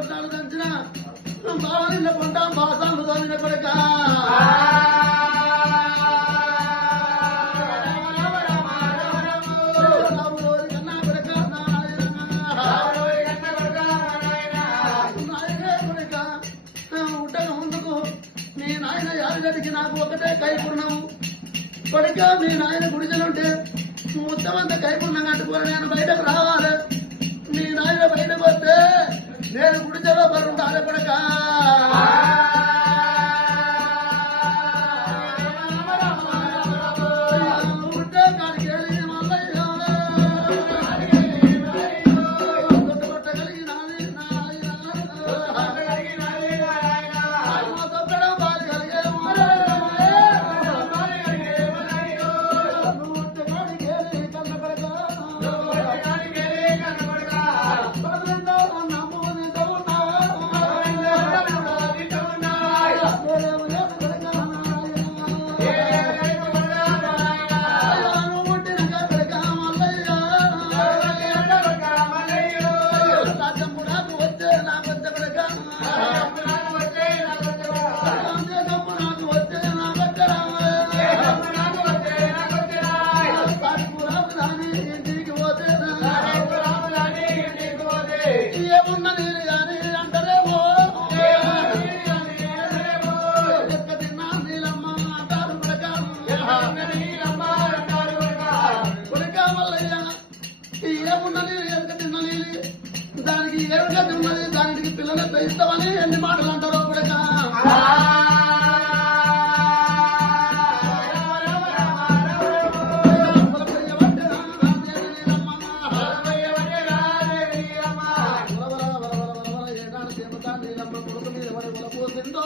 కొట్టాలు దంచిన బావ నిన్న కొంట బాసాలు తోమిన కొడుక నాకు ఒకటే కైపుణ్యం కొడుక మీ నాయన గుడిజలుంటే మొత్తం అంతా కైపుణ్యం కట్టుకోవాలి నేను బయటకు రావాలి మీ నాయన బయటకు వస్తే నేను గుడిజలో బరుండాలి కొడుక దానికి ఏమిటి ఉన్నది దానికి పిల్లలతో ఇస్తామని ఎన్ని మాటలు అంటారో కూడా పోసిందో